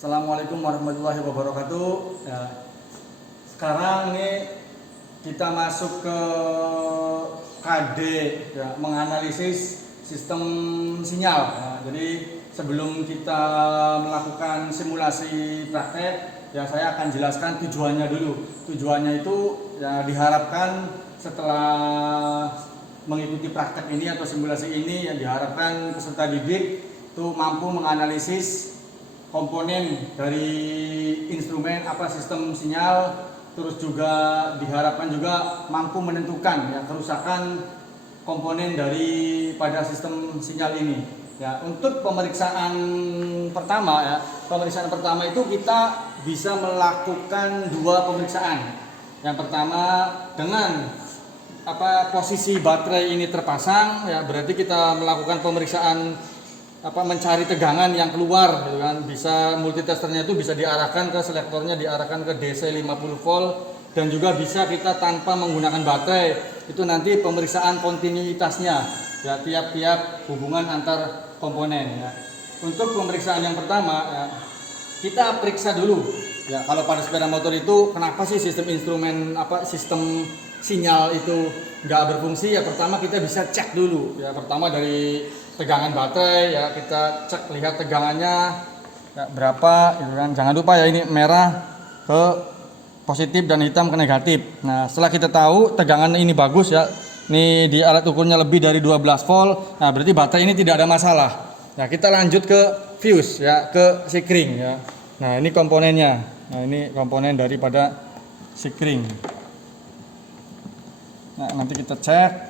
Assalamualaikum warahmatullahi wabarakatuh. Ya, sekarang ini kita masuk ke KD, ya, menganalisis sistem sinyal. Ya, jadi sebelum kita melakukan simulasi praktek, ya saya akan jelaskan tujuannya dulu. Tujuannya itu ya diharapkan setelah mengikuti praktek ini atau simulasi ini, yang diharapkan peserta didik itu mampu menganalisis komponen dari instrumen sistem sinyal, terus juga diharapkan juga mampu menentukan ya kerusakan komponen daripada sistem sinyal ini. Ya, untuk pemeriksaan pertama itu kita bisa melakukan dua pemeriksaan. Yang pertama dengan posisi baterai ini terpasang, ya berarti kita melakukan pemeriksaan mencari tegangan yang keluar, gitu kan. Bisa multitesternya itu bisa diarahkan ke selektornya, diarahkan ke DC 50 volt, dan juga bisa kita tanpa menggunakan baterai. Itu nanti pemeriksaan kontinuitasnya, ya tiap-tiap hubungan antar komponen. Ya. Untuk pemeriksaan yang pertama, ya, kita periksa dulu. Ya, kalau pada sepeda motor itu kenapa sih sistem instrumen sistem sinyal itu nggak berfungsi? Ya pertama kita bisa cek dulu. Ya pertama dari tegangan baterai, ya kita cek, lihat tegangannya ya, berapa, gitu kan. Jangan lupa ya ini merah ke positif dan hitam ke negatif. Nah setelah kita tahu tegangan ini bagus ya, ini di alat ukurnya lebih dari 12 volt, nah berarti baterai ini tidak ada masalah. Nah kita lanjut ke fuse, ya ke sikring ya. Nah ini komponennya, nah ini komponen daripada sikring. Nah nanti kita cek.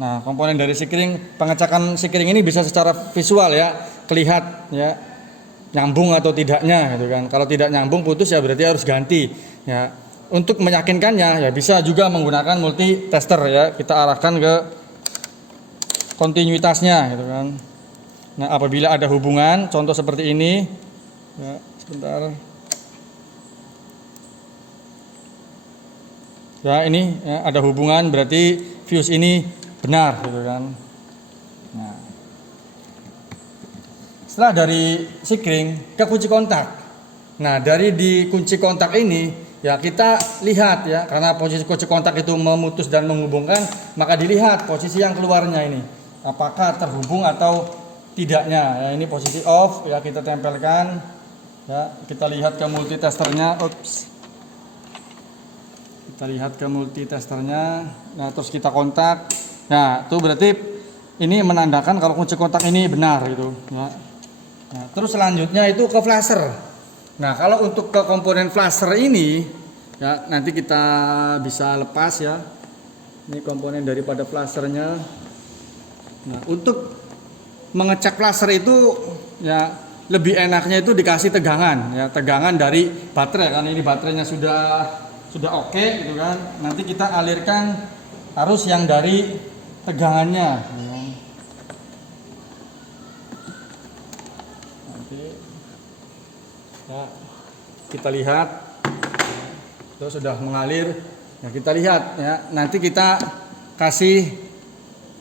Nah, komponen dari sikring, pengecekan sikring ini bisa secara visual ya, terlihat ya nyambung atau tidaknya, gitu kan. Kalau tidak nyambung putus ya berarti harus ganti. Ya, untuk meyakinkannya ya bisa juga menggunakan multi tester ya, kita arahkan ke kontinuitasnya, gitu kan. Nah, apabila ada hubungan, contoh seperti ini, ya, sebentar. Ya ini ya, ada hubungan berarti fuse ini benar, gitu kan. Nah, setelah dari sikring ke kunci kontak. Nah, dari di kunci kontak ini ya kita lihat ya, karena posisi kunci kontak itu memutus dan menghubungkan, maka dilihat posisi yang keluarnya ini apakah terhubung atau tidaknya. Ya, ini posisi off ya, kita tempelkan ya, kita lihat ke multitesternya. Kita lihat ke multitesternya. Nah, terus kita kontak. Nah, itu berarti ini menandakan kalau kunci kontak ini benar, gitu. Ya. Nah, terus selanjutnya itu ke flasher. Nah, kalau untuk ke komponen flasher ini, ya nanti kita bisa lepas ya. Ini komponen daripada flashernya. Nah, untuk mengecek flasher itu ya lebih enaknya itu dikasih tegangan, ya tegangan dari baterai. Karena ini baterainya sudah oke, gitu kan. Nanti kita alirkan arus yang dari tegangannya. Nanti ya, kita lihat itu sudah mengalir. Ya kita lihat ya, nanti kita kasih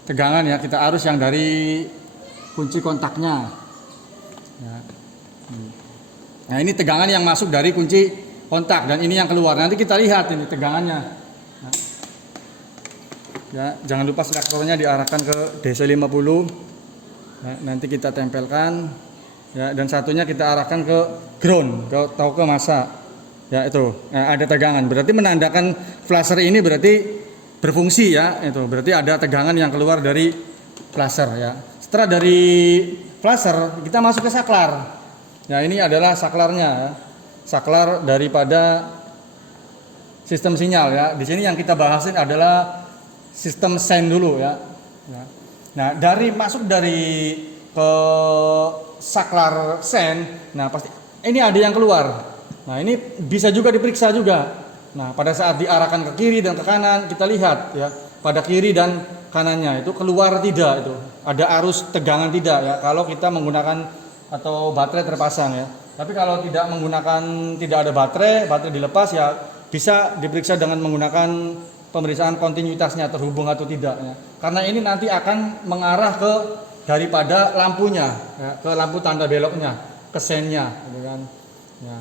tegangan ya, kita arus yang dari kunci kontaknya. Ya. Nah ini tegangan yang masuk dari kunci kontak dan ini yang keluar. Nanti kita lihat ini tegangannya. Nah. Ya, jangan lupa selektornya diarahkan ke DC 50. Ya, nanti kita tempelkan. Ya, dan satunya kita arahkan ke ground, atau ke masa. Ya, itu. Nah, ada tegangan. Berarti menandakan flasher ini berarti berfungsi ya. Itu. Berarti ada tegangan yang keluar dari flasher ya. Setelah dari flasher, kita masuk ke saklar. Ya, ini adalah saklarnya ya. Saklar daripada sistem sinyal ya. Di sini yang kita bahasin adalah sistem sen dulu ya. Nah, masuk dari ke saklar sen, nah pasti ini ada yang keluar. Nah, ini bisa juga diperiksa juga. Nah, pada saat diarahkan ke kiri dan ke kanan, kita lihat ya, pada kiri dan kanannya itu keluar tidak, itu ada arus tegangan tidak ya, kalau kita menggunakan atau baterai terpasang ya. Tapi kalau tidak ada baterai dilepas ya, bisa diperiksa dengan menggunakan pemeriksaan kontinuitasnya terhubung atau tidak ya. Karena ini nanti akan mengarah ke daripada lampunya ya, ke lampu tanda beloknya. kesennya gitu kan. Ya.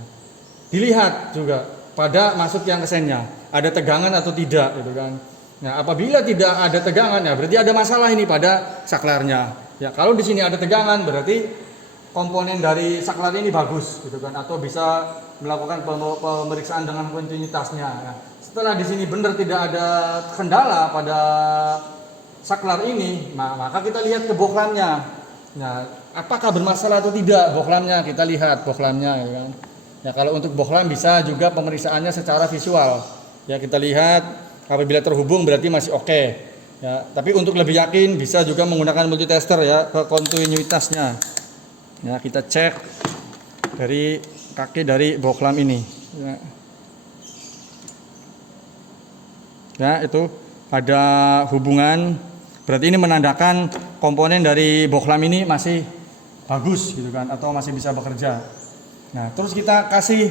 Dilihat juga pada masuk yang kesennya ada tegangan atau tidak gitu kan. Nah, apabila tidak ada tegangan ya berarti ada masalah ini pada saklarnya. Ya, kalau di sini ada tegangan berarti komponen dari saklar ini bagus gitu kan, atau bisa melakukan pemeriksaan dengan kontinuitasnya. Nah, setelah di sini benar tidak ada kendala pada saklar ini, maka kita lihat ke bohlamnya. Nah, apakah bermasalah atau tidak bohlamnya? Kita lihat bohlamnya ya kan. Ya, kalau untuk bohlam bisa juga pemeriksaannya secara visual. Ya, kita lihat apabila terhubung berarti masih oke. Ya, tapi untuk lebih yakin bisa juga menggunakan multitester ya ke kontinuitasnya. Ya, kita cek dari kaki dari bohlam ini. Ya, itu ada hubungan. Berarti ini menandakan komponen dari bohlam ini masih bagus gitu kan, atau masih bisa bekerja. Nah, terus kita kasih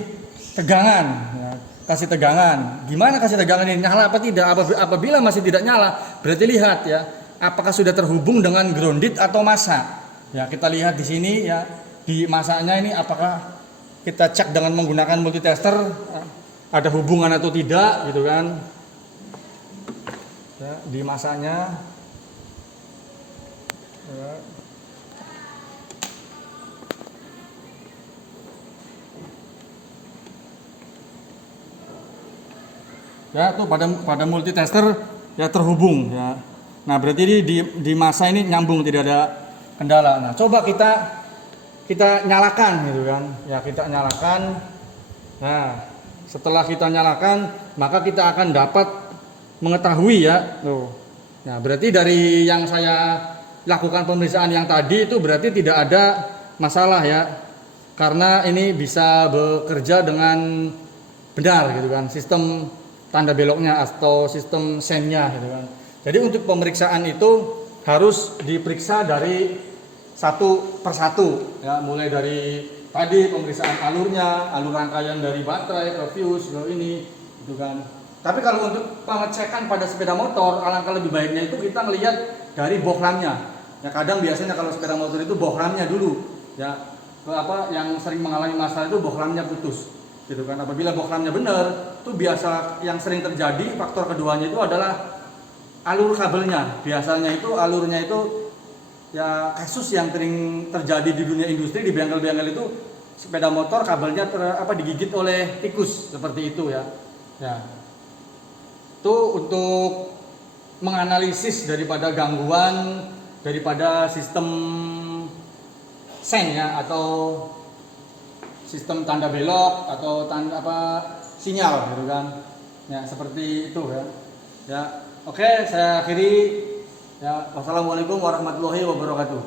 tegangan. Ya, kasih tegangan. Gimana kasih tegangan ini? Nyala apa tidak? Apabila masih tidak nyala, berarti lihat ya, apakah sudah terhubung dengan grounded atau massa. Ya, kita lihat di sini ya, di masanya ini apakah kita cek dengan menggunakan multitester ada hubungan atau tidak gitu kan. Ya, di masanya ya. Ya, tuh pada multitester ya terhubung ya. Nah, berarti ini di masa ini nyambung, tidak ada kendala. Nah, coba kita nyalakan gitu kan. Ya, kita nyalakan. Nah, setelah kita nyalakan, maka kita akan dapat mengetahui ya. Tuh. Nah, berarti dari yang saya lakukan pemeriksaan yang tadi itu berarti tidak ada masalah ya. Karena ini bisa bekerja dengan benar gitu kan. Sistem tanda beloknya atau sistem sennya gitu kan. Jadi untuk pemeriksaan itu harus diperiksa dari satu persatu ya, mulai dari tadi pemeriksaan alurnya, alur rangkaian dari baterai ke fuse ke ini gitu kan. Tapi kalau untuk pengecekan pada sepeda motor, alangkah lebih baiknya itu kita melihat dari bohlamnya. Ya, kadang biasanya kalau sepeda motor itu bohlamnya dulu ya, yang sering mengalami masalah itu bohlamnya putus gitu kan. Apabila bohlamnya benar, itu biasa yang sering terjadi faktor keduanya itu adalah alur kabelnya. Biasanya itu alurnya itu ya, kasus yang sering terjadi di dunia industri, di bengkel-bengkel itu sepeda motor kabelnya digigit oleh tikus seperti itu ya. Ya. Itu untuk menganalisis daripada gangguan daripada sistem sen ya, atau sistem tanda belok atau tanda sinyal gitu kan. Ya, seperti itu ya. Ya, oke, saya akhiri. Ya, wassalamualaikum warahmatullahi wabarakatuh.